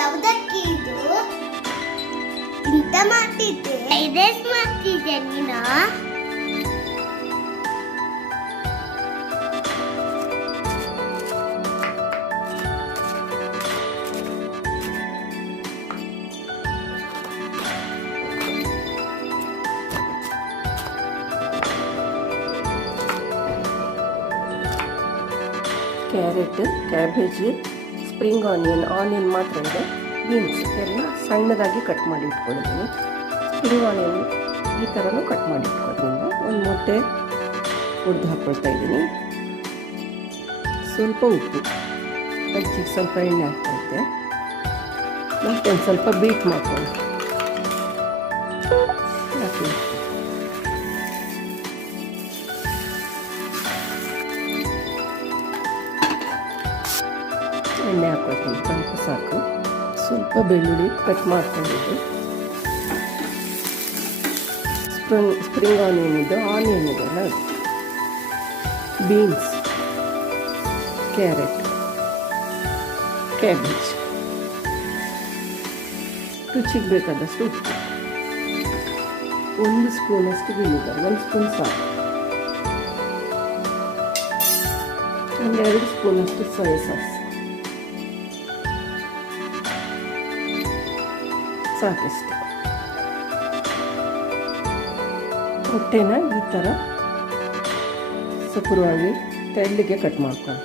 ಯಾವುದಕ್ಕೆ ಇದು ಇಂತ ಮಾಡ್ತಿದ್ದೆ ರೈಸ್ ಮಾಡ್ತಿದ್ದೆ ನೀನು ಕ್ಯಾರೆಟ್, ಕ್ಯಾಬೇಜ್, ಸ್ಪ್ರಿಂಗ್ ಆನಿಯನ್ ಮಾತ್ರ ಇದೆ. ಬೀನ್ಸ್ ಎಲ್ಲ ಸಣ್ಣದಾಗಿ ಕಟ್ ಮಾಡಿ ಇಟ್ಕೊಂಡಿದ್ದೀನಿ. ಸ್ಪ್ರಿಂಗ್ ಆನಿಯನ್ ಈ ಥರನೂ ಕಟ್ ಮಾಡಿ ಇಟ್ಕೊಂಡಿದ್ದೀನಿ. ಒಂದು ಮೊಟ್ಟೆ ಹುರಿದು ಹಾಕ್ಕೊಳ್ತಾ ಇದ್ದೀನಿ. ಸ್ವಲ್ಪ ಉಪ್ಪು, ಹೆಚ್ಚಿಗೆ ಸ್ವಲ್ಪ ಎಣ್ಣೆ ಹಾಕ್ಕೊಳ್ತೆ. ಮತ್ತು ಒಂದು ಸ್ವಲ್ಪ ಬೀಟ್ ಮಾಡ್ಕೊಂಡು ಹಾಕಿ ಎಣ್ಣೆ ಹಾಕ್ಕೊಳ್ತೀನಿ. ಸ್ವಲ್ಪ ಸಾಕು. ಸ್ವಲ್ಪ ಬೆಳ್ಳುಳ್ಳಿ ಕಟ್ ಮಾಡ್ಕೊಂಡಿದ್ದು, ಸ್ಪ್ರಿಂಗ್ ಆನಿಯನ್ ಇದೆಲ್ಲ, ಬೀನ್ಸ್, ಕ್ಯಾರೆಟ್, ಕ್ಯಾಬೇಜ್, ರುಚಿಗೆ ಬೇಕಾದಷ್ಟು ಉಪ್ಪು, 1 ಸ್ಪೂನಷ್ಟು ವಿನಿಗರ್, 1 ಸ್ಪೂನ್ ಸಾಕು, 2 ಸ್ಪೂನಷ್ಟು ಸೋಯಾ ಸಾಸ್ ಸಾಕಷ್ಟು. ಮೊಟ್ಟೆನ ಈ ಥರ ಸಪೂರವಾಗಿ ತೆಳ್ಳಗೆ ಕಟ್ ಮಾಡ್ಕೊಂಡು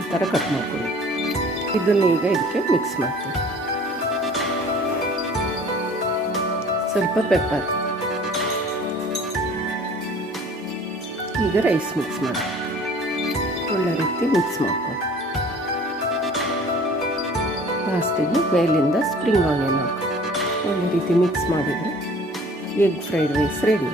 ಈ ಥರ ಕಟ್ ಮಾಡ್ಕೊಳ್ಳಿ. ಇದನ್ನು ಈಗ ಇದಕ್ಕೆ ಮಿಕ್ಸ್ ಮಾಡ್ತೀವಿ. ಸ್ವಲ್ಪ ಪೆಪ್ಪರ್. ಈಗ ರೈಸ್ ಮಿಕ್ಸ್ ಮಾಡಿ ಒಳ್ಳೆ ರೀತಿ ಮಿಕ್ಸ್ ಮಾಡ್ಕೊಂಡು ಲಾಸ್ಟಿಗೆ ಮೇಲಿಂದ ಸ್ಪ್ರಿಂಗ್ ಆನಿಯನ್ ಹಾಕಿ ಒಳ್ಳೆ ರೀತಿ ಮಿಕ್ಸ್ ಮಾಡಿದರೆ ಎಗ್ ಫ್ರೈಡ್ ರೈಸ್ ರೆಡಿ.